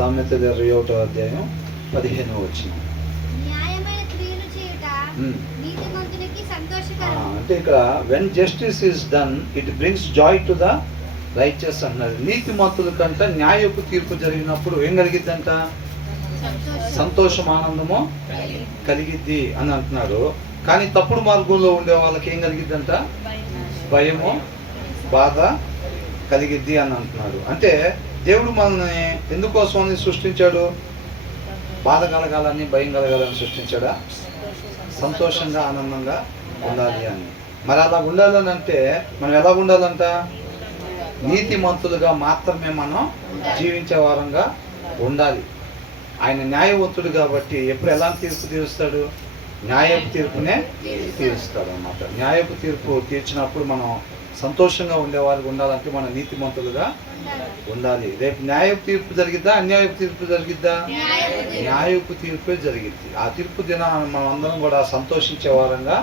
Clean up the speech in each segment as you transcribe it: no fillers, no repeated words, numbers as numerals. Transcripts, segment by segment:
సామెతలు 21వ అధ్యాయం 15వ వచనం. అంటే ఇక్కడ when justice is done it brings Joy to the righteous అన్నది. నీతిమంతుల కంట న్యాయపు తీర్పు జరిగినప్పుడు ఏం కలిగిద్దంట? సంతోషం, ఆనందము కలిగిద్ది అని అంటున్నాడు. కానీ తప్పుడు మార్గంలో ఉండే వాళ్ళకి ఏం కలిగిద్దంట? భయము, బాధ కలిగిద్ది అని అంటున్నాడు. అంటే దేవుడు మనల్ని ఎందుకోసమని సృష్టించాడు? బాధ కలగాలని, భయం కలగాలని సృష్టించాడా? సంతోషంగా, ఆనందంగా ఉండాలి అని. మరి అలా ఉండాలని అంటే మనం ఎలా ఉండాలంట? నీతిమంతులుగా మాత్రమే మనం జీవించే వారంగా ఉండాలి. ఆయన న్యాయవంతుడు కాబట్టి ఎప్పుడు ఎలాంటి తీర్పు తీరుస్తాడు? న్యాయపు తీర్పునే తీరుస్తాడు అన్నమాట. న్యాయపు తీర్పు తీర్చినప్పుడు మనం సంతోషంగా ఉండేవారికి ఉండాలంటే మనం నీతిమంతులుగా ఉండాలి. రేపు న్యాయపు తీర్పు జరిగిద్దా, అన్యాయపు తీర్పు జరిగిద్దా? న్యాయపు తీర్పే జరిగిద్ది. ఆ తీర్పు దినాన్ని మనం అందరం కూడా సంతోషించే వారంగా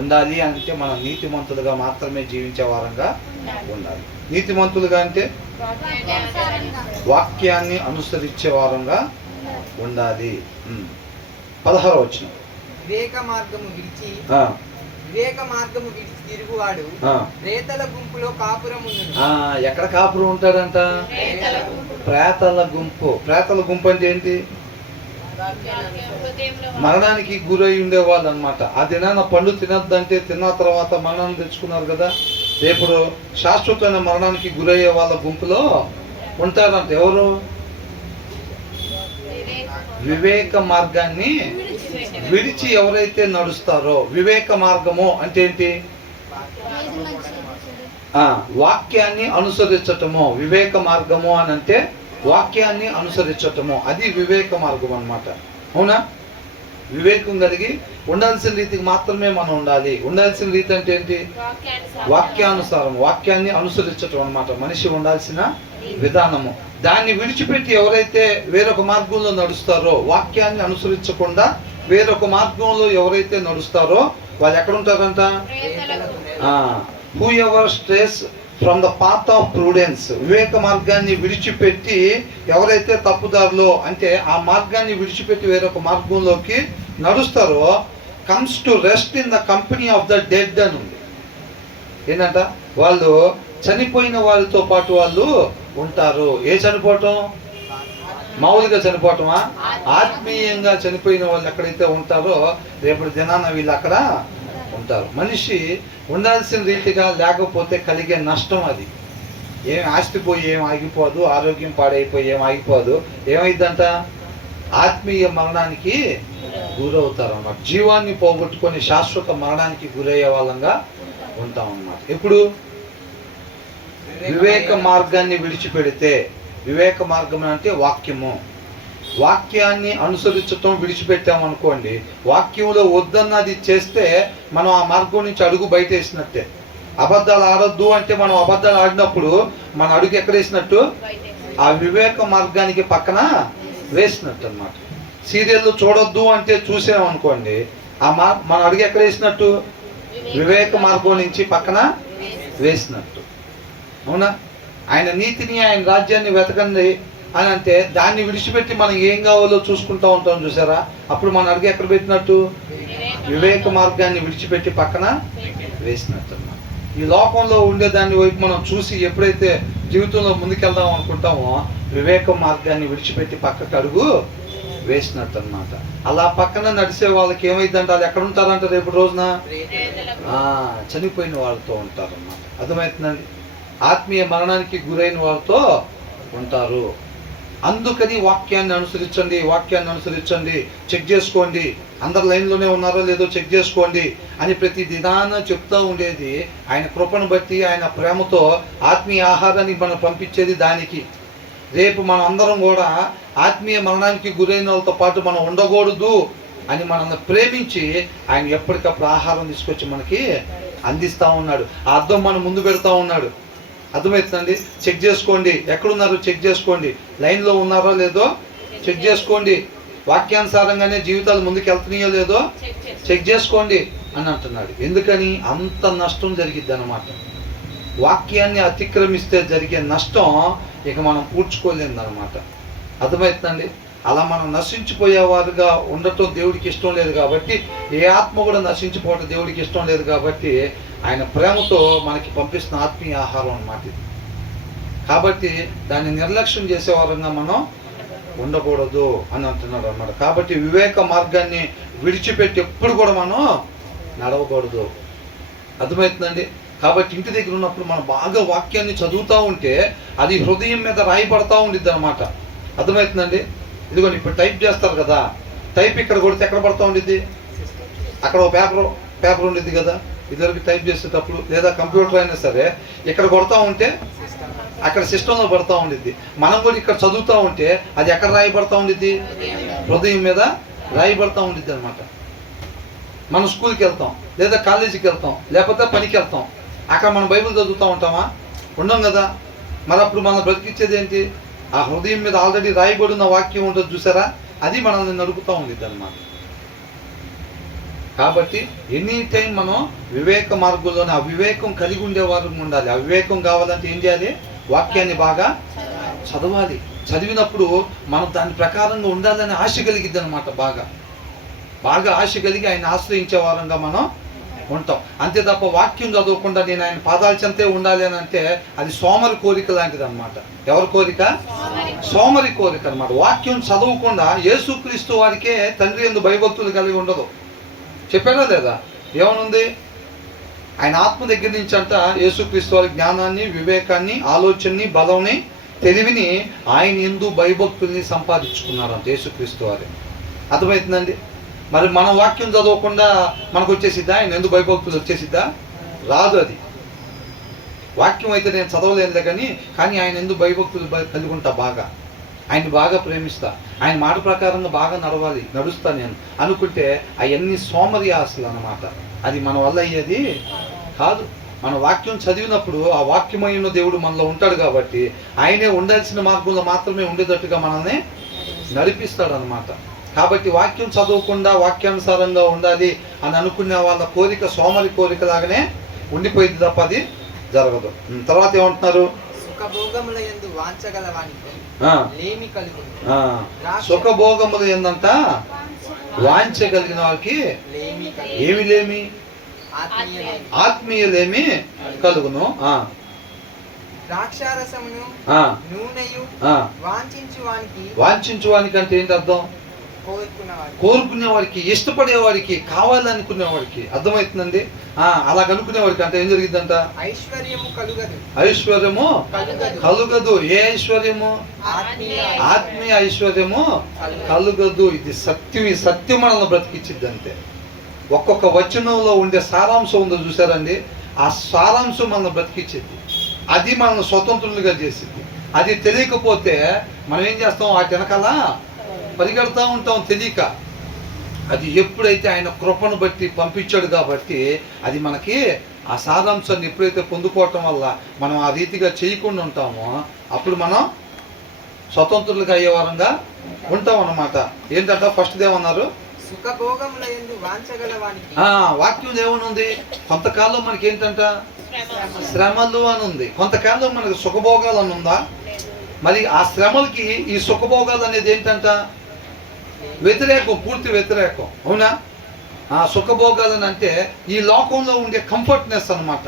ఉండాలి. అంటే మనం నీతిమంతులుగా మాత్రమే జీవించే వారంగా ఉండాలి. నీతిమంతులుగా అంటే వాక్యాన్ని అనుసరించే వారంగా ఉండాలి. 16వ వచనం. వివేక మార్గము విడిచి తిరుగువాడు ప్రేతల గుంపులో కాపురం ఉండును. ఎక్కడ కాపురం ఉంటాడంట? ప్రేతల గుంపు. ప్రేతల గుంపు అంటే ఏంటి? మరణానికి గురై ఉండేవాళ్ళు అనమాట. ఆ దినాన పండు తినద్దంటే తిన్న తర్వాత మరణాన్ని తెచ్చుకున్నారు కదా. రేపు శాశ్వతమైన మరణానికి గురయ్యే వాళ్ళ గుంపులో ఉంటారంట. ఎవరు? వివేక మార్గాన్ని విడిచి ఎవరైతే నడుస్తారో. వివేక మార్గము అంటే ఏంటి? వాక్యాన్ని అనుసరించటము. వివేక మార్గము అని అంటే వాక్యాన్ని అనుసరించటము, అది వివేక మార్గం అన్నమాట. అవునా? వివేకం కలిగి ఉండాల్సిన రీతికి మాత్రమే మనం ఉండాలి. ఉండాల్సిన రీతి అంటే ఏంటి? వాక్యానుసారం, వాక్యాన్ని అనుసరించటం అన్నమాట. మనిషి ఉండాల్సిన విధానము. దాన్ని విడిచిపెట్టి ఎవరైతే వేరొక మార్గంలో నడుస్తారో, వాక్యాన్ని అనుసరించకుండా వేరొక మార్గంలో ఎవరైతే నడుస్తారో వాళ్ళు ఎక్కడ ఉంటారంట? Whoever strays from the path of prudence. వివేక మార్గాన్ని విడిచిపెట్టి ఎవరైతే తప్పుదారిలో అంటే ఆ మార్గాన్ని విడిచిపెట్టి వేరొక మార్గంలోకి నడుస్తారో comes to rest in the company of the dead అని ఉంది. ఏంటంట? వాళ్ళు చనిపోయిన వాళ్ళతో పాటు వాళ్ళు ఉంటారు. ఏ చనిపోవటం? మామూలుగా చనిపోవటమా? ఆత్మీయంగా చనిపోయిన వాళ్ళు ఎక్కడైతే ఉంటారో రేపటి దినాన వీళ్ళు అక్కడ ఉంటారు. మనిషి ఉండాల్సిన రీతిగా లేకపోతే కలిగే నష్టం అది. ఏం ఆస్తి పోయి ఏం ఆగిపోదు, ఆరోగ్యం పాడైపోయి ఏం ఆగిపోదు. ఏమైందంట? ఆత్మీయ మరణానికి గురవుతారు అన్నమాట. జీవాన్ని పోగొట్టుకొని శాశ్వత మరణానికి గురయ్యే వాళ్ళంగా ఉంటాం అన్నమాట. ఇప్పుడు వివేక మార్గాన్ని విడిచిపెడితే, వివేక మార్గం అంటే వాక్యము. వాక్యాన్ని అనుసరించటం విడిచిపెట్టామనుకోండి, వాక్యంలో వద్దన్నది చేస్తే మనం ఆ మార్గం నుంచి అడుగు బయట వేసినట్టే. అబద్ధాలు ఆడొద్దు అంటే మనం అబద్ధాలు ఆడినప్పుడు మన అడుగు ఎక్కడ వేసినట్టు? ఆ వివేక మార్గానికి పక్కన వేసినట్టు అన్నమాట. సీరియల్ చూడొద్దు అంటే చూసామనుకోండి, మన అడుగు ఎక్కడ వేసినట్టు? వివేక మార్గం నుంచి పక్కన వేసినట్టు. అవునా? ఆయన నీతిని, ఆయన రాజ్యాన్ని వెతకండి అని అంటే దాన్ని విడిచిపెట్టి మనం ఏం కావాలో చూసుకుంటూ ఉంటాం చూసారా? అప్పుడు మన అడుగు ఎక్కడ పెట్టినట్టు? వివేక మార్గాన్ని విడిచిపెట్టి పక్కన వేసినట్టు అన్నమాట. ఈ లోకంలో ఉండే దాని వైపు మనం చూసి ఎప్పుడైతే జీవితంలో ముందుకెళ్దాం అనుకుంటామో వివేక మార్గాన్ని విడిచిపెట్టి పక్కకు అడుగు వేసినట్టు అన్నమాట. అలా పక్కన నడిచే వాళ్ళకి ఏమైందంటే వాళ్ళు ఎక్కడ ఉంటారంట? రేపు రోజున చనిపోయిన వాళ్ళతో ఉంటారన్నమాట. అర్థమవుతుందండి? ఆత్మీయ మరణానికి గురైన వాళ్ళతో ఉంటారు. అందుకని వాక్యాన్ని అనుసరించండి, వాక్యాన్ని అనుసరించండి, చెక్ చేసుకోండి, అందరు లైన్లోనే ఉన్నారో లేదో చెక్ చేసుకోండి అని ప్రతి దినాన చెప్తూ ఉండేది ఆయన కృపను బట్టి, ఆయన ప్రేమతో ఆత్మీయ ఆహారాన్ని మనం పంపించేది దానికి. రేపు మనం అందరం కూడా ఆత్మీయ మరణానికి గురైన వాళ్ళతో పాటు మనం ఉండకూడదు అని మనల్ని ప్రేమించి ఆయన ఎప్పటికప్పుడు ఆహారం తీసుకొచ్చి మనకి అందిస్తూ ఉన్నాడు. ఆ అద్దం మనం ముందు పెడతా ఉన్నాడు. అర్థమవుతుందండి? చెక్ చేసుకోండి, ఎక్కడున్నారో చెక్ చేసుకోండి, లైన్లో ఉన్నారో లేదో చెక్ చేసుకోండి, వాక్యానుసారంగానే జీవితాలు ముందుకు వెళ్తున్నాయో లేదో చెక్ చేసుకోండి అని అంటున్నాడు. ఎందుకని? అంత నష్టం జరిగిద్ది అన్నమాట. వాక్యాన్ని అతిక్రమిస్తే జరిగే నష్టం ఇక మనం పూడ్చుకోలేదన్నమాట. అర్థమవుతుందండి? అలా మనం నశించిపోయేవారుగా ఉండటం దేవుడికి ఇష్టం లేదు కాబట్టి, ఏ ఆత్మ కూడా నశించిపోవటం దేవుడికి ఇష్టం లేదు కాబట్టి, ఆయన ప్రేమతో మనకి పంపిస్తున్న ఆత్మీయ ఆహారం అన్నమాట ఇది. కాబట్టి దాన్ని నిర్లక్ష్యం చేసేవారంగా మనం ఉండకూడదు అని అంటున్నాడు అన్నమాట. కాబట్టి వివేక మార్గాన్ని విడిచిపెట్టి ఎప్పుడు కూడా మనం నడవకూడదు. అర్థమవుతుందండి? కాబట్టి ఇంటి దగ్గర ఉన్నప్పుడు మనం బాగా వాక్యాన్ని చదువుతూ ఉంటే అది హృదయం మీద రాయబడతా ఉండిద్ది అనమాట. అర్థమవుతుందండి? ఇదిగోండి, ఇప్పుడు టైప్ చేస్తారు కదా, టైప్ ఇక్కడ కొడితే ఎక్కడ పడతా ఉండిద్ది? అక్కడ ఒక పేపర్ ఉండిద్ది కదా, ఇదివరకు టైప్ చేసేటప్పుడు, లేదా కంప్యూటర్ అయినా సరే ఇక్కడ కొడతా ఉంటే అక్కడ సిస్టంలో పడతా ఉండిద్ది. మనం కూడా ఇక్కడ చదువుతూ ఉంటే అది ఎక్కడ రాయబడతా ఉండిద్ది? హృదయం మీద రాయబడతా ఉండిద్ది అనమాట. మనం స్కూల్కి వెళ్తాం, లేదా కాలేజీకి వెళ్తాం, లేకపోతే పనికి వెళ్తాం, అక్కడ మనం బైబిల్ చదువుతూ ఉంటామా? ఉండం కదా. మరి అప్పుడు మనం బ్రతికిచ్చేది ఏంటి? ఆ హృదయం మీద ఆల్రెడీ రాయబడిన వాక్యం ఉంటుంది చూసారా, అది మనల్ని నడుపుతూ ఉండిద్ది అనమాట. కాబట్టి ఎనీ టైం మనం వివేక మార్గంలోనే ఆ వివేకం కలిగి ఉండేవారు ఉండాలి. ఆ వివేకం కావాలంటే ఏం చేయాలి? వాక్యాన్ని బాగా చదవాలి. చదివినప్పుడు మనం దాని ప్రకారంగా ఉండాలని ఆశ కలిగిద్ది అనమాట. బాగా ఆశ కలిగి ఆయన ఆశ్రయించే వారంగా మనం ఉంటాం. అంతే తప్ప వాక్యం చదవకుండా నేను ఆయన పాదాల చెంతే ఉండాలి అని అంటే అది సోమరి కోరిక లాంటిది అనమాట. ఎవరి కోరిక? సోమరి కోరిక అనమాట. వాక్యం చదవకుండా యేసుక్రీస్తు వారికే తండ్రి యందు భయభక్తులు కలిగి ఉండదు. చెప్పారా లేదా? ఏమనుంది? ఆయన ఆత్మ దగ్గర నుంచి అంట యేసుక్రీస్తు వారి జ్ఞానాన్ని, వివేకాన్ని, ఆలోచనని, బలంని, తెలివిని, ఆయన యందు భయభక్తుల్ని సంపాదించుకున్నారంట యేసుక్రీస్తు వారి. అర్థమవుతుందండి? మరి మనం వాక్యం చదవకుండా మనకు వచ్చేసిద్దా? ఆయన యందు భయభక్తులు వచ్చేసిద్దా? రాదు. అది వాక్యం అయితే నేను చదవలేనులే కానీ ఆయన యందు భయభక్తులు కలిగి ఉంటా, ఆయన్ని బాగా ప్రేమిస్తా, ఆయన మాట ప్రకారంగా బాగా నడుస్తా నేను అనుకుంటే అవన్నీ సోమరి ఆశలు అన్నమాట. అది మన వల్ల అయ్యేది కాదు. మన వాక్యం చదివినప్పుడు ఆ వాక్యమైన దేవుడు మనలో ఉంటాడు కాబట్టి ఆయనే ఉండాల్సిన మార్గంలో మాత్రమే ఉండేటట్టుగా మనల్ని నడిపిస్తాడు అన్నమాట. కాబట్టి వాక్యం చదవకుండా వాక్యానుసారంగా ఉండాలి అని అనుకునే వాళ్ళ కోరిక సోమరి కోరిక లాగానే ఉండిపోయింది తప్ప అది జరగదు. తర్వాత ఏమంటున్నారు? సుఖభోగముల యందు వాంఛగల వానికి లేమి కలుగును. సుఖభోగములు ఏందంట? వాంఛగలిగిన వారికి ఏమి లేమి? ఆత్మీయలేమి కలుగును. ద్రాక్షారసమును నూనెయు వాంఛించు వానికి అంటే ఏంటి అర్థం? కోరుకునే వారికి, ఇష్టపడే వారికి, కావాలనుకునే వారికి. అర్థమవుతుందండి? అలా కనుక్కునే వారికి అంటే ఏం జరిగిందంట? ఐశ్వర్యము కలుగదు. ఏ ఐశ్వర్యము? ఆత్మీయ ఐశ్వర్యము కలుగదు. ఇది సత్యం. ఈ సత్యం మనల్ని బ్రతికిచ్చిద్ది అంతే. ఒక్కొక్క వచనంలో ఉండే సారాంశం ఉందో చూసారండి, ఆ సారాంశం మనల్ని బ్రతికిచ్చేది. అది మనల్ని స్వతంత్రులుగా చేసింది. అది తెలియకపోతే మనం ఏం చేస్తాం? వాటి వెనకాల పరిగెడతా ఉంటాం తెలియక. అది ఎప్పుడైతే ఆయన కృపను బట్టి పంపించాడు కాబట్టి అది మనకి ఆ సారాంశాన్ని ఎప్పుడైతే పొందుకోవటం వల్ల మనం ఆ రీతిగా చేయకుండా ఉంటామో అప్పుడు మనం స్వతంత్రులుగా అయ్యే వారంగా ఉంటాం అన్నమాట. ఏంటంటే ఫస్ట్ ఏమన్నారు? వాక్యం ఏమనుంది? కొంతకాలం మనకి ఏంటంట? శ్రమలు అని ఉంది. కొంతకాలం మనకి సుఖభోగాలు అని ఉందా? మరి ఆ శ్రమలకి ఈ సుఖభోగాలు అనేది ఏంటంట? వ్యతిరేకం, పూర్తి వ్యతిరేకం. అవునా? ఆ సుఖభోగాలని అంటే ఈ లోకంలో ఉండే కంఫర్ట్నెస్ అనమాట.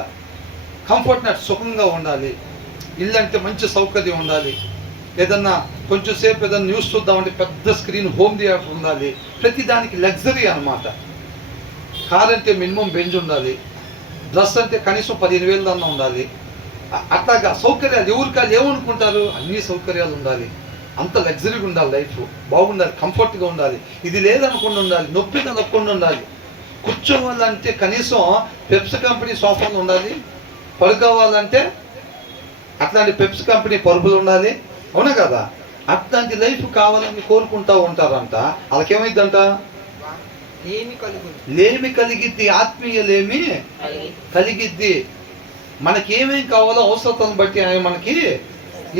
కంఫర్ట్నెస్, సుఖంగా ఉండాలి, ఇల్లు అంటే మంచి సౌకర్యం ఉండాలి, ఏదన్నా కొంచెం సేపు ఏదన్నా న్యూస్ చూద్దామంటే పెద్ద స్క్రీన్, హోమ్ థియేటర్ ఉండాలి, ప్రతి దానికి లగ్జరీ అనమాట. కార్ అంటే మినిమం బెంజ్ ఉండాలి, డ్రెస్ అంటే కనీసం 15,000 దాకా ఉండాలి. అట్లాగా సౌకర్యాలు ఎవరికాలు ఏమనుకుంటారు? అన్ని సౌకర్యాలు ఉండాలి, అంత లగ్జరీగా ఉండాలి, లైఫ్ బాగుండాలి, కంఫర్ట్గా ఉండాలి. ఇది లేదనుకుండా ఉండాలి, నొప్పి తలకుండా ఉండాలి. కూర్చోవాలంటే కనీసం పెప్స్ కంపెనీ సోఫాలు ఉండాలి, పడుకోవాలంటే అట్లాంటి పెప్స్ కంపెనీ పరుపులు ఉండాలి. అవునా కదా? అట్లాంటి లైఫ్ కావాలని కోరుకుంటూ ఉంటారంట. వాళ్ళకేమైందంట? లేమి కలిగిద్ది, ఆత్మీయ లేమి కలిగిద్ది. మనకేమేం కావాలో అవసరతను బట్టి ఆయన మనకి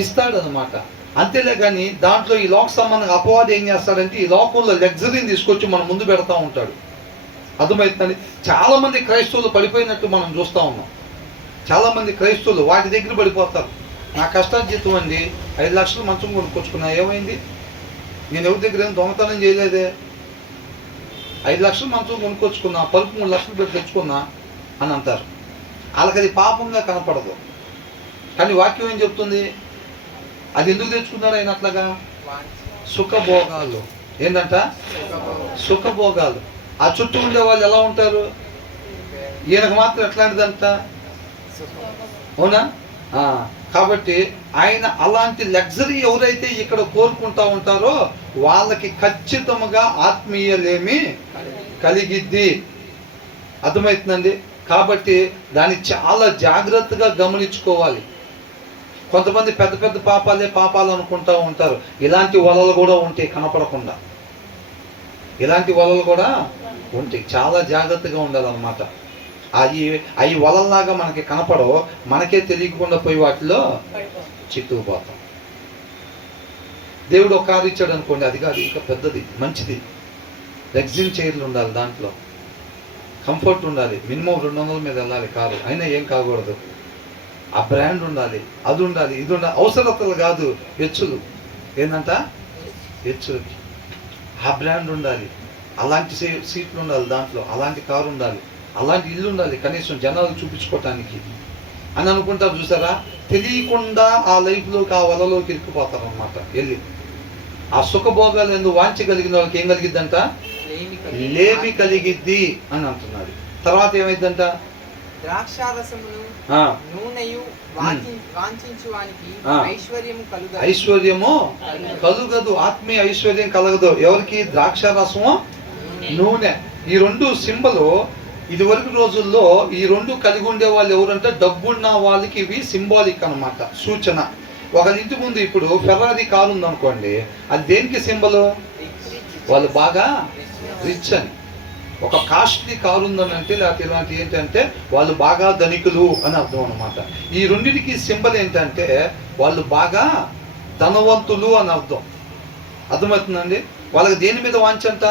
ఇస్తాడనమాట. అంతేలే కానీ దాంట్లో ఈ లోక సంబంధంగా అపవాది ఏం చేస్తాడంటే ఈ లోకంలో లగ్జరీని తీసుకొచ్చి మన ముందు పెడతా ఉంటాడు. అర్థమవుతుందండి? చాలామంది క్రైస్తవులు పడిపోయినట్టు మనం చూస్తూ ఉన్నాం. చాలామంది క్రైస్తవులు వాటి దగ్గర పడిపోతారు. నా కష్టార్జితం అండి 5 లక్షలు మంచం కొనుక్కొచ్చుకున్నా, ఏమైంది? నేను ఎవరి దగ్గర ఏం దొంగతనం చేయలేదే, 5 లక్షలు మంచం కొనుక్కొచ్చుకున్నా, పలుపు 3 లక్షలు పెట్టి తెచ్చుకున్నా అని అంటారు. వాళ్ళకి అది పాపంగా కనపడదు. కానీ వాక్యం ఏం చెప్తుంది? అది ఎందుకు తెచ్చుకున్నారు ఆయన అట్లాగా? సుఖభోగాలు. ఏంటంట? సుఖభోగాలు. ఆ చుట్టూ ఉండే వాళ్ళు ఎలా ఉంటారు? ఈయనకు మాత్రం ఎట్లాంటిదంట? అవునా? కాబట్టి ఆయన అలాంటి లగ్జరీ ఎవరైతే ఇక్కడ కోరుకుంటా ఉంటారో వాళ్ళకి ఖచ్చితంగా ఆత్మీయలేమి కలిగిద్ది. అర్థమవుతుందండి? కాబట్టి దాన్ని చాలా జాగ్రత్తగా గమనించుకోవాలి. కొంతమంది పెద్ద పెద్ద పాపాలు అనుకుంటూ ఉంటారు. ఇలాంటి వలలు కూడా ఉంటాయి కనపడకుండా. ఇలాంటి వలలు కూడా ఉంటాయి. చాలా జాగ్రత్తగా ఉండాలన్నమాట. అవి వలల్లాగా మనకి కనపడవు, మనకే తెలియకుండా పోయి వాటిలో చిక్కుకుపోతాం. దేవుడు ఒక కారు ఇచ్చాడు అనుకోండి, అది కాదు ఇంకా పెద్దది మంచిది, రెగ్జిన్ చైర్లు ఉండాలి, దాంట్లో కంఫర్ట్ ఉండాలి, మినిమం 200 మీద వెళ్ళాలి కారు, అయినా ఏం కాకూడదు. ఆ బ్రాండ్ ఉండాలి, అది ఉండాలి, ఇది ఉండాలి. అవసరతలు కాదు, హెచ్చులు. ఏంటంట? హెచ్చులకి ఆ బ్రాండ్ ఉండాలి, అలాంటి సీట్లు ఉండాలి దాంట్లో, అలాంటి కారు ఉండాలి, అలాంటి ఇల్లు ఉండాలి, కనీసం జనాలు చూపించుకోవటానికి అని అనుకుంటారు. చూసారా? తెలియకుండా ఆ లైఫ్లోకి, ఆ వలలోకి ఇరుక్కుపోతారు అన్నమాట. వెళ్ళి ఆ సుఖభోగాలు ఎందుకు వాంచగలిగిన వాళ్ళకి ఏం కలిగిద్దంట? లేమి కలిగిద్ది అని అంటున్నాడు. తర్వాత ఏమైందంట? ద్రాక్షారసమును నూనెయు వాంఛించువానికి ఐశ్వర్యము కలుగదు. ఆత్మీయ ఐశ్వర్యం కలగదు. ఎవరికి? ద్రాక్షారసము, నూనె. ఈ రెండు సింబలు. ఇదివరకు రోజుల్లో ఈ రెండు కలిగి ఉండే వాళ్ళు ఎవరంటే డబ్బున్న వాళ్ళకి ఇవి సింబాలిక్ అన్నమాట, సూచన. ఒకరి ఇంటి ముందు ఇప్పుడు ఫెర్రారీ కారు ఉందనుకోండి, అది దేనికి సింబల్? వాళ్ళు బాగా రిచ్ అని. ఒక కాస్ట్లీ కారు ఉందని అంటే, లేకపోతే ఇలాంటి ఏంటంటే వాళ్ళు బాగా ధనికులు అని అర్థం అనమాట. ఈ రెండింటికి సింబల్ ఏంటంటే వాళ్ళు బాగా ధనవంతులు అని అర్థం. అర్థమవుతుందండి? వాళ్ళకి దేని మీద వాంచంట?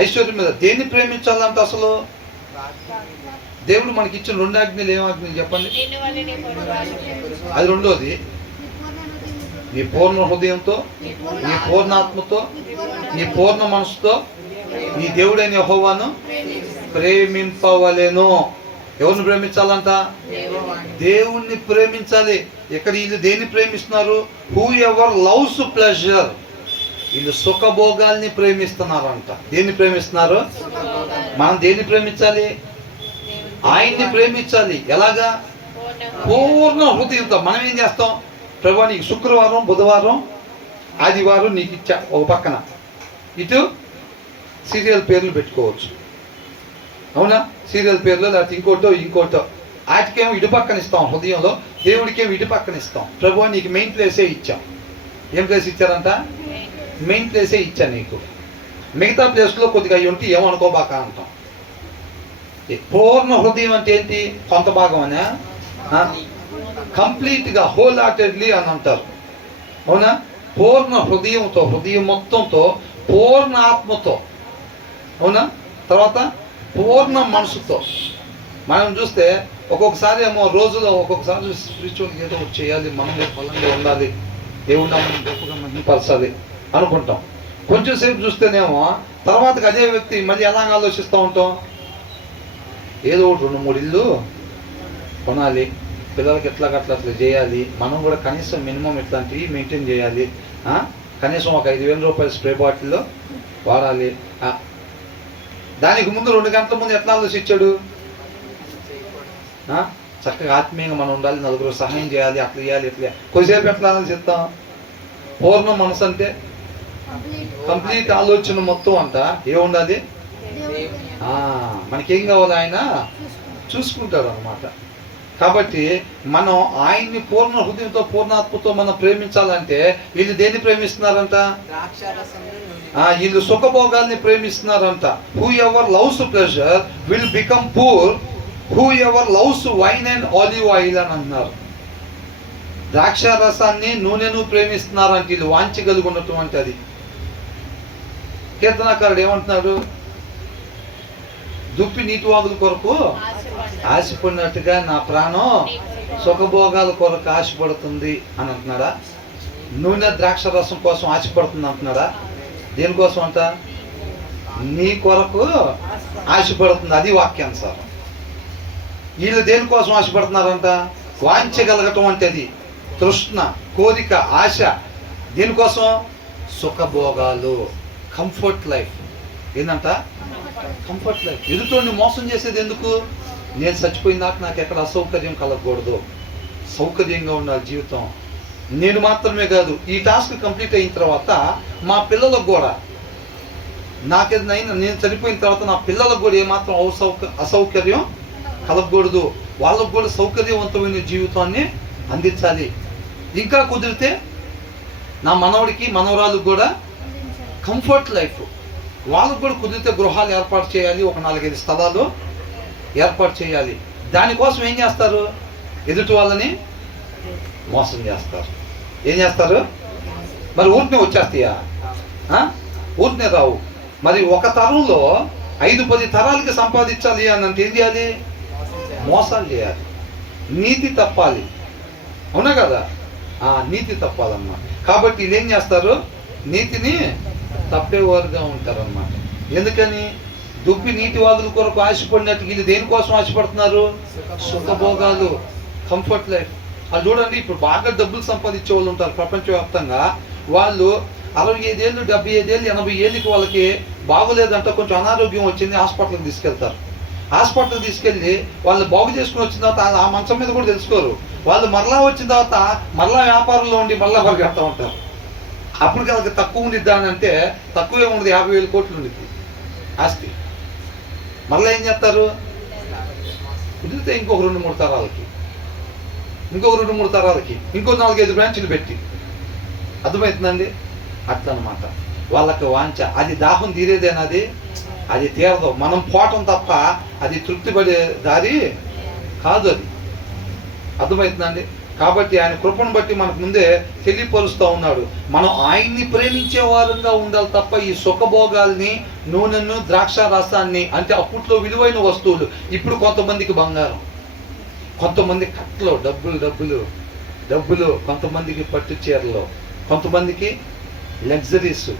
ఐశ్వర్యం మీద. దేన్ని ప్రేమించాలంట అసలు? దేవుడు మనకి ఇచ్చిన 2 ఆజ్ఞలు. ఏం ఆజ్ఞలు చెప్పండి? అది రెండోది, నీ పూర్ణ హృదయంతో, నీ పూర్ణాత్మతో, నీ పూర్ణ మనసుతో నీ దేవుడైన యెహోవాను ప్రేమింపవలెను. ఎవరిని ప్రేమించాలంట? దేవుణ్ణి ప్రేమించాలి. ఇక్కడ వీళ్ళు దేన్ని ప్రేమిస్తున్నారు? Whoever loves pleasure. వీళ్ళు సుఖభోగాల్ని ప్రేమిస్తున్నారంట. దేన్ని ప్రేమిస్తున్నారు? మనం దేన్ని ప్రేమించాలి? ఆయన్ని ప్రేమించాలి. ఎలాగా? పూర్ణ హృదయంతో. మనం ఏం చేస్తాం? ప్రభు నీకు శుక్రవారం, బుధవారం, ఆదివారం నీకు ఇచ్చా ఒక పక్కన, ఇటు సీరియల్ పేర్లు పెట్టుకోవచ్చు. అవునా? సీరియల్ పేర్లు, లేకపోతే ఇంకోటో వాటికేమో ఇటు పక్కన ఇస్తాం హృదయంలో, దేవుడికేమో ఇటు పక్కన ఇస్తాం. ప్రభు నీకు మెయిన్ ప్లేసే ఇచ్చాం. ఏం ప్లేస్ ఇచ్చారంట? మెయిన్ ప్లేసే ఇచ్చా నీకు. మిగతా ప్లేస్లో కొద్దిగా అవి ఉంటే ఏమనుకోబాక అంటాం. పూర్ణ హృదయం అంటే ఏంటి? కొంత భాగం అనే, కంప్లీట్గా, హోల్ హార్టెడ్లీ అని అంటారు. అవునా? పూర్ణ హృదయంతో, హృదయం మొత్తంతో, పూర్ణ ఆత్మతో. అవునా? తర్వాత పూర్ణ మనసుతో. మనం చూస్తే ఒక్కొక్కసారి ఏమో రోజులో ఒక్కొక్కసారి స్పిరిచువల్ ఏదో ఒకటి చేయాలి, మనం బలంగా ఉండాలి, దేవుడు మనం గొప్పగా మహిమపరచాలి అనుకుంటాం. కొంచెం సేపు చూస్తేనేమో తర్వాతకి అదే వ్యక్తి మళ్ళీ ఎలాగ ఆలోచిస్తూ ఉంటాం? ఏదో ఒకటి 2-3 ఇల్లు కొనాలి, పిల్లలకి అట్లా చేయాలి, మనం కూడా కనీసం మినిమం ఇట్లాంటివి మెయింటైన్ చేయాలి, కనీసం ఒక 5,000 రూపాయల స్ప్రే బాటిల్లో వాడాలి. దానికి ముందు 2 గంటల ముందు ఎట్లా ఆలోచించాడు? చక్కగా ఆత్మీయంగా మనం ఉండాలి, నలుగురు సహాయం చేయాలి, అట్లా చేయాలి, ఇట్లా. కొద్దిసేపు ఎట్లా ఆలోచిస్తాం? పూర్ణ మనసు అంటే కంప్లీట్ ఆలోచన మొత్తం అంట ఏముండాలి? మనకేం కావాలి ఆయన చూసుకుంటాడు అన్నమాట. కాబట్టి మనం ఆయన్ని పూర్ణ హృదయంతో, పూర్ణాత్మతో మనం ప్రేమించాలంటే వీళ్ళు దేన్ని ప్రేమిస్తున్నారంట? వీళ్ళు సుఖభోగాల్ని ప్రేమిస్తున్నారంట. Whoever loves pleasure will become poor. Whoever loves wine and olive oil అని అన్నారు. ద్రాక్షారసాన్ని, నూనెను ప్రేమిస్తున్నారంటే వీళ్ళు వాంఛగలిగి ఉన్నటువంటి అది. కీర్తనాకారుడు ఏమంటున్నాడు? దుప్పి నీటి వాగుల కొరకు ఆశపడినట్టుగా నా ప్రాణం సుఖభోగాల కొరకు ఆశపడుతుంది అని అంటున్నాడా? నూనె ద్రాక్ష రసం కోసం ఆశపడుతుంది అంటున్నాడా? దేనికోసం అంట? నీ కొరకు ఆశపడుతుంది. అది వాక్యానుసారం. వీళ్ళు దేనికోసం ఆశపడుతున్నారంట? వాంచగలగటం అంటే అది తృష్ణ, కోరిక, ఆశ. దేనికోసం? సుఖభోగాలు, కంఫర్ట్ లైఫ్. ఏంటంట? Comfort life. ఎదుటోడిని మోసం చేసేది ఎందుకు? నేను చచ్చిపోయిన దాకా నాకు ఎక్కడ అసౌకర్యం కలగకూడదు, సౌకర్యంగా ఉండాలి జీవితం. నేను మాత్రమే కాదు, ఈ టాస్క్ కంప్లీట్ అయిన తర్వాత మా పిల్లలకు కూడా, నాకేదైనా నేను చనిపోయిన తర్వాత నా పిల్లలకు కూడా ఏమాత్రం అసౌకర్యం కలగకూడదు. వాళ్ళకు కూడా సౌకర్యవంతమైన జీవితాన్ని అందించాలి. ఇంకా కుదిరితే నా మనవడికి మనవరాలకు కూడా కంఫర్ట్ లైఫ్. వాళ్ళకు కూడా కుదిరితే గృహాలు ఏర్పాటు చేయాలి, ఒక 4-5 స్థలాలు ఏర్పాటు చేయాలి. దానికోసం ఏం చేస్తారు? ఎదుటి వాళ్ళని మోసం చేస్తారు. ఏం చేస్తారు? మరి ఊరినే వచ్చేస్తాయా? ఊరినే రావు. మరి ఒక తరంలో 5-10 తరాలకి సంపాదించాలి అని అంటే ఏం చేయాలి? మోసాలు చేయాలి, నీతి తప్పాలి. అవునా కదా? నీతి తప్పాలన్నమాట. కాబట్టి వీళ్ళు ఏం చేస్తారు? నీతిని తప్పేవారుగా ఉంటారన్నమాట. ఎందుకని? దుబ్బి నీటి వాదుల కొరకు ఆశపడినట్టు వీళ్ళు దేనికోసం ఆశపడుతున్నారు? సుఖభోగాలు, కంఫర్ట్ లైఫ్. అది చూడండి, ఇప్పుడు బాగా డబ్బులు సంపాదించే వాళ్ళు ఉంటారు ప్రపంచవ్యాప్తంగా. వాళ్ళు 65 ఏళ్ళు, 75 ఏళ్ళు, 80 ఏళ్ళకి వాళ్ళకి బాగోలేదంట, కొంచెం అనారోగ్యం వచ్చింది, హాస్పిటల్కి తీసుకెళ్తారు. హాస్పిటల్కి తీసుకెళ్ళి వాళ్ళు బాగు చేసుకుని వచ్చిన తర్వాత ఆ మంచం మీద కూడా తెలుసుకోరు. వాళ్ళు మరలా వచ్చిన తర్వాత మరలా వ్యాపారంలో ఉండి మరలా పరిగెడతా ఉంటారు. అప్పటికి వాళ్ళకి తక్కువ ఉండిద్దా అని అంటే తక్కువే ఉండదు, 50,000 కోట్లు ఉండిద్ది ఆస్తి. మరలా ఏం చేస్తారు? కుదిరితే ఇంకొక 2-3 తరాలకి, ఇంకొక 2-3 తరాలకి, ఇంకో 4-5 బ్రాంచ్లు పెట్టి. అర్థమవుతుందండి? అట్లా అనమాట వాళ్ళకి వాంఛ. అది దాహం తీరేదేనది, అది తీరదు. మనం పోవటం తప్ప అది తృప్తి పడే దారి కాదు అది. అర్థమవుతుందండి? కాబట్టి ఆయన కృపను బట్టి మనకు ముందే తెలియపరుస్తూ ఉన్నాడు. మనం ఆయన్ని ప్రేమించే వారంగా ఉండాలి తప్ప ఈ సుఖభోగాల్ని, నూనెను, ద్రాక్ష రసాన్ని, అంటే అప్పట్లో విలువైన వస్తువులు, ఇప్పుడు కొంతమందికి బంగారం, కొంతమంది కట్లు, డబ్బులు, కొంతమందికి పట్టు చీరలు, కొంతమందికి లగ్జరీస్.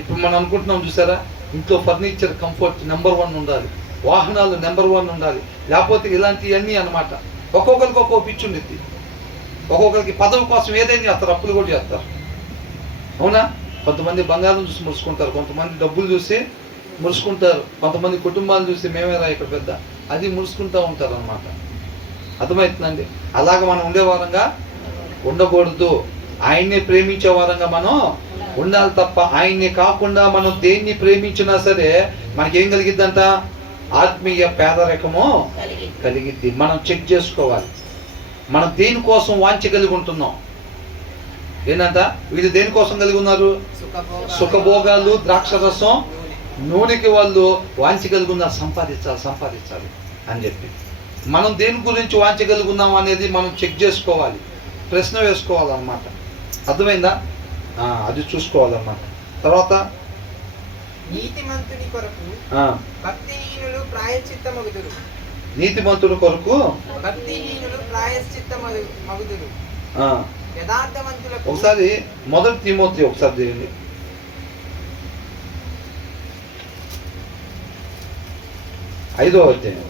ఇప్పుడు మనం అనుకుంటున్నాం చూసారా, ఇంట్లో ఫర్నిచర్ కంఫర్ట్ నెంబర్ 1 ఉండాలి, వాహనాలు నెంబర్ 1 ఉండాలి, లేకపోతే ఇలాంటివన్నీ అన్నమాట. ఒక్కొక్కరికి ఒక్కో పిచ్చి ఉండిద్ది. ఒక్కొక్కరికి పదవి కోసం ఏదైనా చేస్తారు, అప్పులు కూడా చేస్తారు. అవునా? కొంతమంది బంగారం చూసి మురుసుకుంటారు, కొంతమంది డబ్బులు చూసి మురుసుకుంటారు, కొంతమంది కుటుంబాలు చూసి మేమేరా ఇక్కడ పెద్ద అది మురుసుకుంటూ ఉంటారు అన్నమాట. అర్థమవుతుందండి? అలాగ మనం ఉండేవారంగా ఉండకూడదు. ఆయన్ని ప్రేమించే వారంగా మనం ఉండాలి తప్ప ఆయన్ని కాకుండా మనం దేన్ని ప్రేమించినా సరే మనకేం కలిగిద్దంట? ఆత్మీయ పేదరికము కలిగిద్ది. మనం చెక్ చేసుకోవాలి, మనం దేనికోసం వాంఛ కలిగి ఉంటున్నాం. ఏంటంట? వీళ్ళు దేనికోసం కలిగి ఉన్నారు? సుఖభోగాలు, ద్రాక్షరసం, నూనెకి వాళ్ళు వాంఛ కలిగి ఉన్నారు. సంపాదించాలి అని చెప్పి మనం దేని గురించి వాంఛ కలిగి ఉన్నాం అనేది మనం చెక్ చేసుకోవాలి, ప్రశ్న వేసుకోవాలన్నమాట. అర్థమైందా? అది చూసుకోవాలన్నమాట. తర్వాత నీతిమంతుని కొరకు భక్తిహీనులు ప్రాయశ్చిత్తమగుదురు. నీతిమంతుని కొరకు భక్తిహీనులు ప్రాయశ్చిత్తమగుదురు. యథార్థవంతులకు ఒకసారి 1 తిమోతి ఒకసారి చేయండి. 5వ అధ్యాయం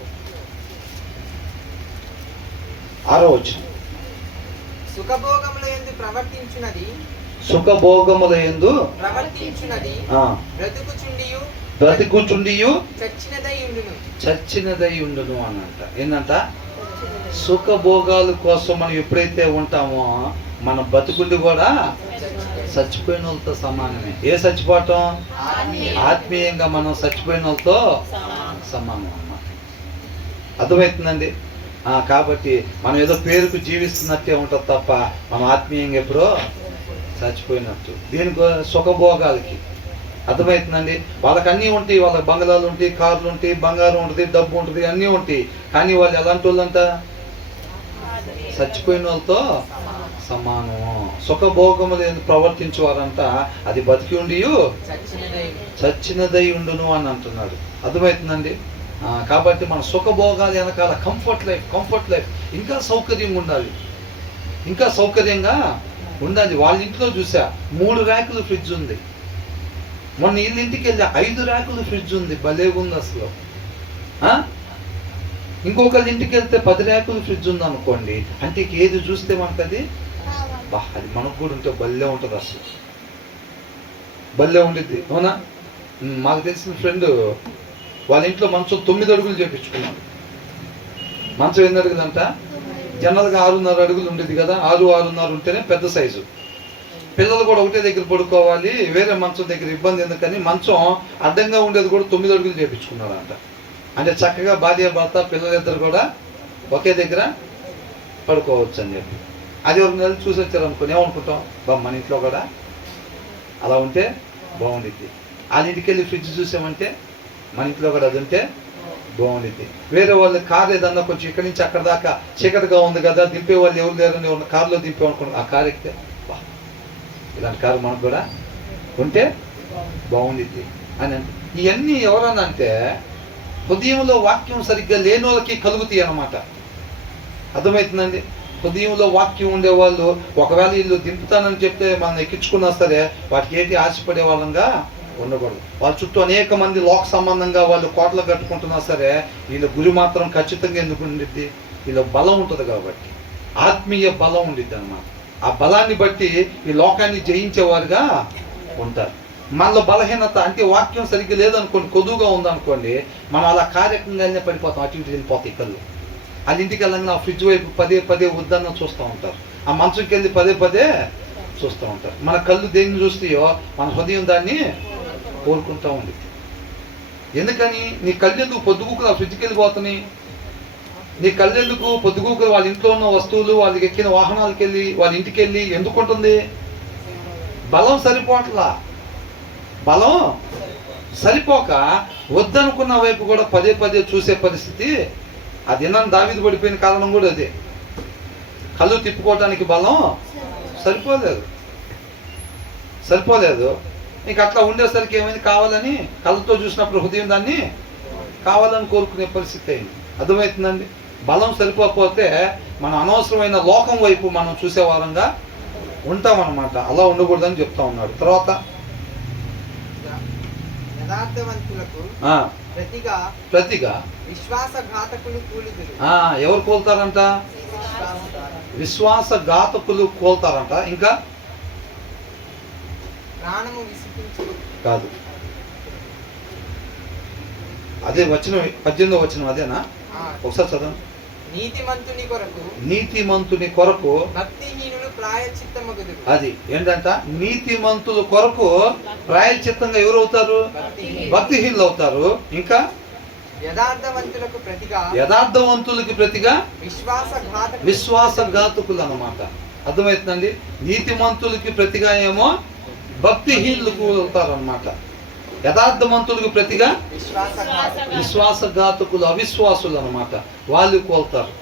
6వ వచనం. సుఖభోగముల యందు ప్రవర్తించునది బ్రతుకుచుండియు చచ్చినదై ఉండును అనంట. ఏంటంట? సుఖభోగాల కోసం మనం ఎప్పుడైతే ఉంటామో మన బతుకులు కూడా చచ్చిపోయిన వాళ్ళతో సమానమే. ఏ చచ్చిపోవటం? ఆత్మీయంగా మనం చచ్చిపోయిన వాళ్ళతో సమానం అన్నమాట. అర్థమవుతుందండి? కాబట్టి మనం ఏదో పేరుకు జీవిస్తున్నట్టే ఉంటుంది తప్ప మనం ఆత్మీయంగా ఎప్పుడో చచ్చిపోయినట్టు. దీనికి సుఖభోగాలకి. అర్థమవుతుందండి? వాళ్ళకి అన్నీ ఉంటాయి, వాళ్ళకి బంగ్లాలు ఉంటాయి, కార్లు ఉంటాయి, బంగారం ఉంటుంది, డబ్బు ఉంటుంది, అన్నీ ఉంటాయి. కానీ వాళ్ళు ఎలాంటి వాళ్ళంట? చచ్చిపోయిన వాళ్ళతో సమానం. సుఖభోగములు ప్రవర్తించేవారంట అది బతికి ఉండి చచ్చినదై ఉండును అని అంటున్నాడు. అర్థమవుతుందండి? కాబట్టి మన సుఖభోగాలు వెనకాల కంఫర్ట్ లైఫ్ ఇంకా సౌకర్యంగా ఉండాలి, ఇంకా సౌకర్యంగా ఉండాలి. వాళ్ళ ఇంట్లో చూసా 3 ర్యాకులు ఫ్రిడ్జ్ ఉంది. మొన్న వీళ్ళ ఇంటికి వెళ్ళి 5 ర్యాకులు ఫ్రిడ్జ్ ఉంది. భలే ఉంది అసలు. ఇంకొకరి ఇంటికి వెళ్తే 10 ర్యాకులు ఫ్రిడ్జ్ ఉంది అనుకోండి. అంటే ఏది చూస్తే మనకు అది అది మనకు కూడా ఉంటే భలే ఉంటుంది అసలు. భలే ఉండిద్ది. అవునా? మాకు తెలిసిన ఫ్రెండ్ వాళ్ళ ఇంట్లో మంచం 9 అడుగులు చేపించుకున్నాడు. మంచం ఎన్ని అడుగులంట? జనరల్గా 6.5 అడుగులు ఉండేది కదా. 6.5 ఉంటేనే పెద్ద సైజు. పిల్లలు కూడా ఒకటే దగ్గర పడుకోవాలి, వేరే మంచం దగ్గర ఇబ్బంది ఎందుకని మంచం అడ్డంగా ఉండేది కూడా 9 అడుగులు చేపించుకున్నాడంట. అంటే చక్కగా భార్య భర్త పిల్లలిద్దరు కూడా ఒకే దగ్గర పడుకోవచ్చు అని చెప్పి. అది ఒక నెల చూసి వచ్చారు అనుకుని ఏమనుకుంటాం, మన ఇంట్లో కూడా అలా ఉంటే బాగుండిద్ది. వాళ్ళ ఇంటికి వెళ్ళి ఫ్రిడ్జ్ చూసామంటే మన ఇంట్లో కూడా అది ఉంటే బాగుండిద్ది. వేరే వాళ్ళు కారు ఏదన్నా కొంచెం ఇక్కడి నుంచి అక్కడ దాకా చీకటిగా ఉంది కదా, దింపే వాళ్ళు ఎవరు లేరని ఎవరు కారులో దింపే అనుకున్నాం. ఆ కారు ఎక్కితే ఇలాంటి కారు మనకు కూడా ఉంటే బాగుండిద్ది అని. ఇవన్నీ ఎవరన్నా అంటే హృదయంలో వాక్యం సరిగ్గా లేని వాళ్ళకి కలుగుతాయి అన్నమాట. అర్థమవుతుందండి? హృదయంలో వాక్యం ఉండేవాళ్ళు ఒకవేళ వీళ్ళు దింపుతానని చెప్తే మనం ఎక్కించుకున్నా సరే వాటికి ఏంటి ఆశపడే వాళ్ళంగా ఉండకూడదు. వాళ్ళ చుట్టూ అనేక మంది లోక సంబంధంగా వాళ్ళు కోటలు కట్టుకుంటున్నా సరే వీళ్ళ గురి మాత్రం ఖచ్చితంగా ఎందుకు ఉండిద్ది? వీళ్ళ బలం ఉంటుంది కాబట్టి, ఆత్మీయ బలం ఉండిద్ది అన్నమాట. ఆ బలాన్ని బట్టి ఈ లోకాన్ని జయించేవారుగా ఉంటారు. మనలో బలహీనత అంటే వాక్యం సరిగ్గా లేదనుకోండి, కొదువుగా ఉందనుకోండి, మనం అలా కార్యక్రమంగానే పడిపోతాం. అటు ఇటు వెళ్ళిపోతాయి కళ్ళు. వాళ్ళ ఇంటికి వెళ్ళంగా ఆ ఫ్రిడ్జ్ వైపు పదే వద్దన్న చూస్తూ ఉంటారు. ఆ మంచంకి వెళ్ళి పదే చూస్తూ ఉంటారు. మన కళ్ళు దేన్ని చూస్తాయో మన హృదయం దాన్ని కోరుకుంటూ ఉంది. ఎందుకని? నీ కళ్ళెందుకు పొద్దుగుకులు ఆ ఫ్రిడ్జ్కి వెళ్ళిపోతున్నాయి? నీ కళ్ళెందుకు పొద్దుగుకులు వాళ్ళ ఇంట్లో ఉన్న వస్తువులు వాళ్ళకి ఎక్కిన వాహనాలకు వెళ్ళి వాళ్ళ ఇంటికి వెళ్ళి ఎందుకు ఉంటుంది? బలం సరిపోవట్లా. బలం సరిపోక వద్దనుకున్న వైపు కూడా పదే చూసే పరిస్థితి. అది నన్ను దావీదు పడిపోయిన కారణం కూడా అదే. కళ్ళు తిప్పుకోవటానికి బలం సరిపోలేదు. ఇంక అట్లా ఉండేసరికి ఏమైంది? కావాలని కళ్ళతో చూసినప్పుడు హృదయం దాన్ని కావాలని కోరుకునే పరిస్థితి అయింది. అర్థమవుతుందండి? బలం సరిపోకపోతే మనం అనవసరమైన లోకం వైపు మనం చూసేవారంగా ఉంటామన్నమాట. అలా ఉండకూడదని చెప్తా ఉన్నాడు. తర్వాత ప్రతిగా విశ్వాసఘాతకులు కూలుదురు. ఎవరు కోల్తారంట? విశ్వాసఘాతకులు కోల్తారంట. ఇంకా ప్రాణము విసిగించు కాదు, అదే వచ్చిన 18వ వచనం అదేనా? ఒకసారి చదవండి. నీతిమంతుని కొరకు భక్తిహీనులు ప్రాయశ్చిత్తమగుదురు. అది ఏంటంట? నీతిమంతుల కొరకు ప్రాయశ్చిత్తంగా ఎవరు అవుతారు? భక్తిహీనులు అవుతారు. ఇంకా యథార్థవంతులకి ప్రతిగా విశ్వాసఘాతకులు అన్నమాట. అర్థమవుతుందండి? నీతిమంతులకి ప్రతిగా ఏమో భక్తిహీనులకు అవుతారు అన్నమాట. యథార్థవంతులకు ప్రతిగా విశ్వాసఘాతకులు, అవిశ్వాసులు అన్నమాట. వాళ్ళు కోల్తారు.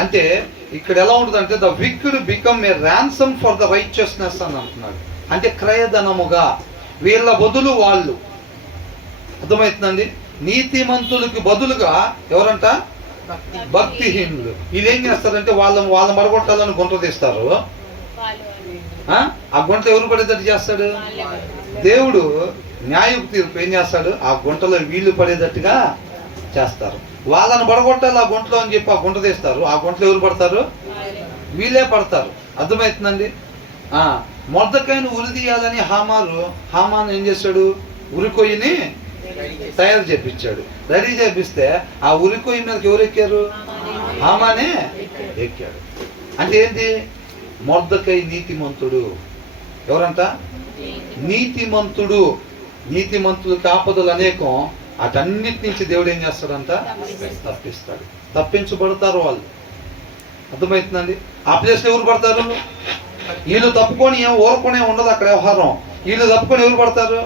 అంటే ఇక్కడ ఎలా ఉంటుంది అంటే the wicked become a ransom for the righteousness అని అంటున్నాడు. అంటే క్రయధనముగా వీళ్ళ బదులు వాళ్ళు. అర్థమవుతుందండి? నీతిమంతులకి బదులుగా ఎవరంట? భక్తిహీనులు. వీళ్ళు ఏం చేస్తారంటే వాళ్ళ మరగొట్టాలని గుంట తీస్తారు. ఆ గుంట ఎవరు పడేటట్టు చేస్తాడు? దేవుడు న్యాయపు తీర్పు ఏం చేస్తాడు? ఆ గుంటలో వీళ్ళు పడేటట్టుగా చేస్తారు. వాళ్ళని పడగొట్టాలి ఆ గుంటలో అని చెప్పి ఆ గుంట తీస్తారు. ఆ గుంటలో ఎవరు పడతారు? వీళ్ళే పడతారు. అర్థమవుతుందండి? మొర్దెకైను ఉరి తీయాలని హామాను ఏం చేశాడు? ఉరికొయ్యని తయారు చేపించాడు. రెడీ చేపిస్తే ఆ ఉరికొయ్య మీదకి ఎవరు ఎక్కారు? హామానే ఎక్కాడు. అంటే ఏంటి? మొర్దెకై నీతిమంతుడు. ఎవరంట? నీతిమంతుడు. నీతిమంతులకు ఆపదలు అనేకం. అటన్నిటి నుంచి దేవుడు ఏం చేస్తాడంట? తప్పిస్తాడు. తప్పించబడతారు వాళ్ళు. అర్థమవుతుందండి? ఆ ప్లేస్లో ఎవరు పడతారు? వీళ్ళు తప్పుకొని ఏం ఊరుకునే ఉండదు అక్కడ వ్యవహారం. వీళ్ళు తప్పుకొని ఎవరు పడతారు?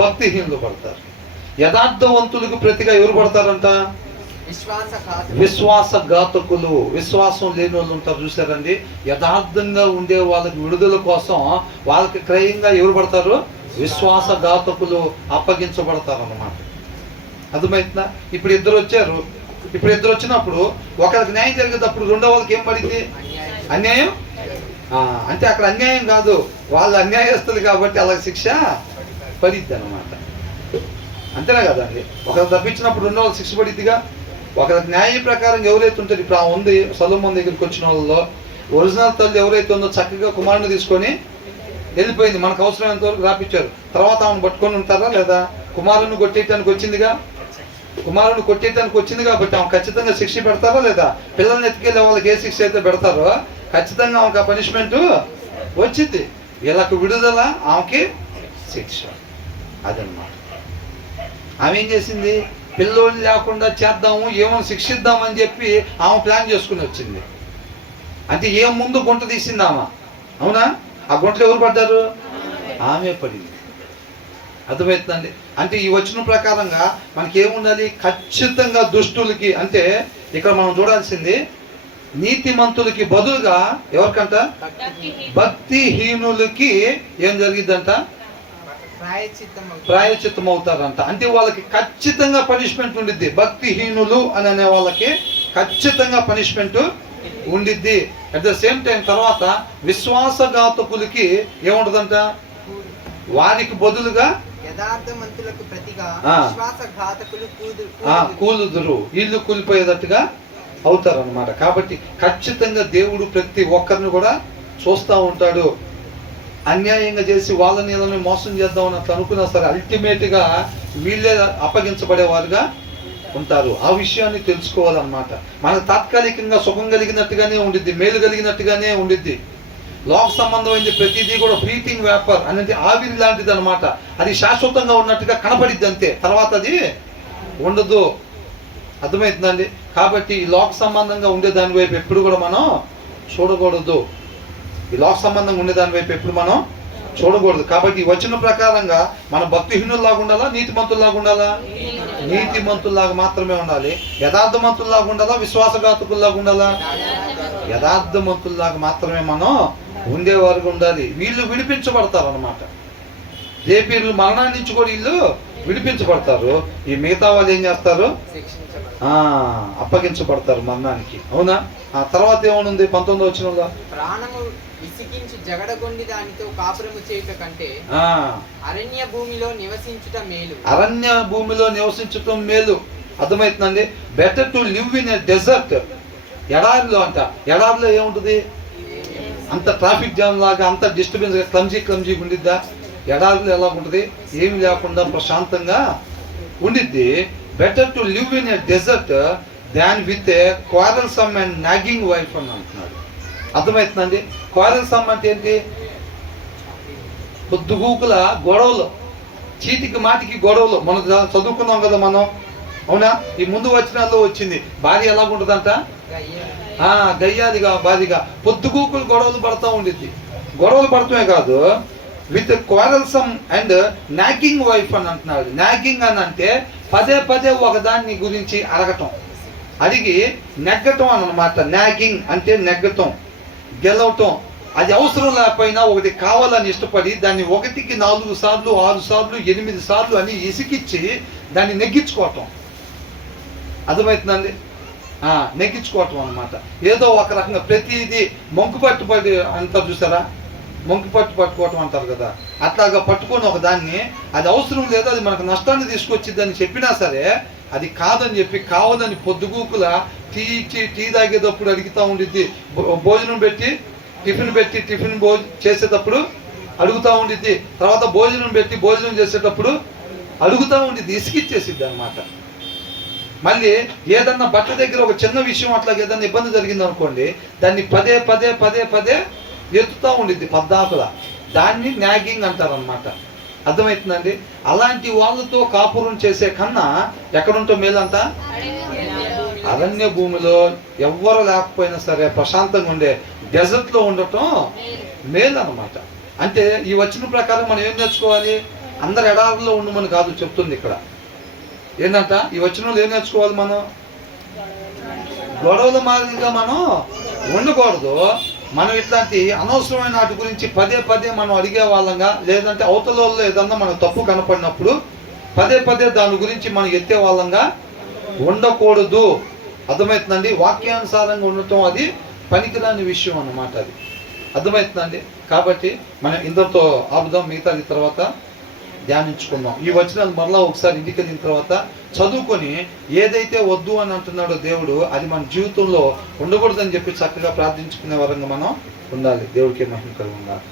భక్తిహీనులు పడతారు. యథార్థవంతులకు ప్రతిగా ఎవరు పడతారంట? విశ్వాసఘాతకులు. విశ్వాసం లేని వాళ్ళు ఉంటారు చూసారండి. యథార్థంగా ఉండే వాళ్ళకి విడుదల కోసం వాళ్ళకి క్రయంగా ఎవరు పడతారు? విశ్వాసఘాతకులు అప్పగించబడతారు అన్నమాట. అర్థమవుతుందా? ఇప్పుడు ఇద్దరు వచ్చారు. ఇప్పుడు ఇద్దరు వచ్చినప్పుడు ఒకరికి న్యాయం జరిగేటప్పుడు రెండో వాళ్ళకి ఏం పడింది? అన్యాయం అంటే అక్కడ అన్యాయం కాదు, వాళ్ళు అన్యాయస్తులు కాబట్టి అలా శిక్ష పడిద్ది అనమాట. అంతేనా కదండి, ఒకరు తప్పించినప్పుడు ఉన్న వాళ్ళు శిక్ష పడిద్దిగా. ఒకరి న్యాయ ప్రకారం ఎవరైతే ఉంటారు, ఇప్పుడు ఆ ఉంది సొలొమోను దగ్గరికి వచ్చిన వాళ్ళలో ఒరిజినల్ తల్లి ఎవరైతే ఉందో చక్కగా కుమారుని తీసుకొని వెళ్ళిపోయింది, మనకు అవసరమైనంత వరకు రాపించారు. తర్వాత ఆమెను పట్టుకొని ఉంటారా లేదా? కుమారుని కొట్టేయటానికి వచ్చిందిగా, కుమారుని కొట్టేయటానికి వచ్చింది కాబట్టి ఆమె ఖచ్చితంగా శిక్ష పెడతారా లేదా? పిల్లల్ని ఎత్తుకెళ్ళే వాళ్ళకి ఏ శిక్ష అయితే పెడతారో ఖచ్చితంగా ఆమెకు ఆ పనిష్మెంట్ వచ్చింది. వీళ్ళకు విడుదల, ఆమెకి శిక్ష. అదన్నమాట. ఆమె ఏం చేసింది? పిల్లోని లేకుండా చేద్దాము, ఏమో శిక్షిద్దామని చెప్పి ఆమె ప్లాన్ చేసుకుని వచ్చింది. అంటే ఏం ముందు గుంట తీసింది ఆమె, అవునా? ఆ గుంటలో ఎవరు పడ్డారు? ఆమె పడింది. అర్థమవుతుందండి. అంటే ఈ వచనం ప్రకారంగా మనకి ఏముండాలి? ఖచ్చితంగా దుష్టులకి, అంటే ఇక్కడ మనం చూడాల్సింది నీతిమంతులకి బదులుగా ఎవరికంట? భక్తిహీనులకి ఏం జరిగిద్దంట? ప్రాయశ్చిత్తం అవుతారంట. అంటే వాళ్ళకి ఖచ్చితంగా పనిష్మెంట్ ఉండిద్ది. భక్తిహీనులు అని అనే వాళ్ళకి ఖచ్చితంగా పనిష్మెంట్ ఉండిద్ది. అట్ ద సేమ్ టైం తర్వాత విశ్వాసఘాతకులకి ఏముంటదంట? వారికి బదులుగా యథార్థవంతులకు ప్రతిగా విశ్వాసఘాతకులు కూలుదురు, ఇల్లు కూలిపోయేటట్టుగా అవుతారు అనమాట. కాబట్టి ఖచ్చితంగా దేవుడు ప్రతి ఒక్కరిని కూడా చూస్తూ ఉంటాడు. అన్యాయంగా చేసి వాళ్ళని వీళ్ళని మోసం చేద్దామని అట్లా అనుకున్నా సరే అల్టిమేట్గా వీళ్ళే అప్పగించబడేవారుగా ఉంటారు. ఆ విషయాన్ని తెలుసుకోవాలన్నమాట. మనకు తాత్కాలికంగా సుఖం కలిగినట్టుగానే ఉండిద్ది, మేలు కలిగినట్టుగానే ఉండిద్ది. లోక సంబంధమైంది ప్రతిదీ కూడా ఫ్లీటింగ్ వ్యాపర్ అనేది ఆవిరి లాంటిది అనమాట. అది శాశ్వతంగా ఉన్నట్టుగా కనపడిద్ది అంతే, తర్వాత అది ఉండదు. అర్థమవుతుందండి. కాబట్టి ఈ లోక సంబంధంగా ఉండే దాని వైపు ఎప్పుడు కూడా మనం చూడకూడదు. ఈ లోక సంబంధంగా ఉండే దాని వైపు ఎప్పుడు మనం చూడకూడదు. కాబట్టి ఈ వచన ప్రకారంగా మనం భక్తిహీనుల్లాగా ఉండాలా, నీతిమంతుల్లాగా ఉండాలా? నీతిమంతుల్లాగా మాత్రమే ఉండాలి. యథార్థమంతుల్లాగా ఉండాలా, విశ్వాసఘాతకుల్లాగా ఉండాలా? యథార్థమంతుల్లాగా మాత్రమే మనం ఉండేవారుగా ఉండాలి. వీళ్ళు విడిపించబడతారు అనమాట. రేపీళ్ళు మరణాన్ని నుంచి కూడా వీళ్ళు విడిపించబడతారు. ఈ మిగతా వాళ్ళు ఏం చేస్తారు? అప్పగించబడతారు మరణానికి, అవునా? ఆ తర్వాత ఏమనుంది 19వ వచనంలో? ప్రాణము విసిగించి జగడగొండి దానితో కాపురము చేయుట కంటే అరణ్య భూమిలో నివసించుట మేలు. అరణ్య భూమిలో నివసించటం మేలు. అర్థమవుతుందండి. Better to live in a dessert. ఎడారిలో అంట. ఎడారిలో ఏముంటుంది? అంత ట్రాఫిక్ జామ్ లాగా, అంత డిస్టర్బెన్స్, క్లమ్జీ ఉండిద్దా? ఎడారిలో ఎలా ఉంటుంది? ఏమి లేకుండా ప్రశాంతంగా ఉండిద్ది. Better to live in a dessert than with a quarrelsome and nagging wife అని అంటున్నాడు. అర్థమవుతుందండి. క్వారల్సమ్ అంటే ఏంటి? పొద్దుగూకుల గొడవలు, చీటికి మాటికి గొడవలు. మనం చదువుకున్నాం కదా మనం, అవునా? ఈ ముందు వచనాల్లో వచ్చింది. భార్య ఎలాగుంటుందంట? గయ్యాదిగా భార్యగా పొద్దుగూకులు గొడవలు పడుతూ ఉండిద్ది. గొడవలు పడటమే కాదు, with quarrelsome and nagging wife అని అంటున్నాడు. నాగింగ్ అని అంటే పదే పదే ఒకదాన్ని గురించి అడగటం, అడిగి నెగ్గటం అన్నమాట. నాగింగ్ అంటే నెగ్గటం, గెలవటం. అది అవసరం లేకపోయినా ఒకటి కావాలని ఇష్టపడి దాన్ని 1కి 4 సార్లు 6 సార్లు 8 సార్లు అని ఇసికిచ్చి దాన్ని నెగ్గించుకోవటం. అర్థమవుతుందండి. నెగ్గించుకోవటం అనమాట. ఏదో ఒక రకంగా ప్రతిదీ మొంకు పట్టుబడి అంటారు చూసారా, మొంకు పట్టుకోవటం అంటారు కదా, అట్లాగా పట్టుకొని ఒక దాన్ని, అది అవసరం లేదు, అది మనకు నష్టాన్ని తీసుకొచ్చిద్దని చెప్పినా సరే అది కాదని చెప్పి కావాలని పొద్దుగూకుల టీ తాగేటప్పుడు అడుగుతూ ఉండిద్ది. భోజనం పెట్టి టిఫిన్ చేసేటప్పుడు అడుగుతూ ఉండిద్ది. తర్వాత భోజనం పెట్టి భోజనం చేసేటప్పుడు అడుగుతూ ఉండిద్ది. ఇసుకిచ్చేసిద్ది అనమాట. మళ్ళీ ఏదన్నా బట్ట దగ్గర ఒక చిన్న విషయం అట్లా ఏదన్నా ఇబ్బంది జరిగింది అనుకోండి, దాన్ని పదే పదే పదే పదే ఎత్తుతూ ఉండిద్ది పద్దాకుల. దాన్ని నాగింగ్ అంటారు అనమాట. అర్థమవుతుందండి. అలాంటి వాళ్ళతో కాపురం చేసే కన్నా ఎక్కడుంటో మేలంట? అరణ్య భూమిలో ఎవ్వరు లేకపోయినా సరే ప్రశాంతంగా ఉండే డెజర్ట్లో ఉండటం మేలు అనమాట. అంటే ఈ వచ్చిన ప్రకారం మనం ఏం నేర్చుకోవాలి? అందరు ఎడారిలో ఉండమని కాదు చెప్తుంది ఇక్కడ. ఏంటంట? ఈ వచనంలో ఏం నేర్చుకోవాలి? మనం గొడవల మాదిరిగా మనం ఉండకూడదు. మనం ఇట్లాంటి అనవసరమైన వాటి గురించి పదే పదే మనం అడిగే వాళ్ళంగా, లేదంటే అవతల వాళ్ళు ఏదన్నా మనకు తప్పు కనపడినప్పుడు పదే పదే దాని గురించి మనం ఎత్తే వాళ్ళంగా ఉండకూడదు. అర్థమవుతుందండి. వాక్యానుసారంగా ఉండటం అది పనికిరాని విషయం అన్నమాట. అది అర్థమవుతుందండి. కాబట్టి మనం ఇంతటితో ఆపుదాం, మిగతాది తర్వాత ధ్యానించుకుందాం. ఈ వచనాలు మరలా ఒకసారి ఇంటికి వెళ్ళిన తర్వాత చదువుకొని ఏదైతే వద్దు అని అంటున్నాడో దేవుడు అది మన జీవితంలో ఉండకూడదని చెప్పి చక్కగా ప్రార్థించుకునే వరంగా మనం ఉండాలి. దేవుడికి మహిమ కలుగును గాక.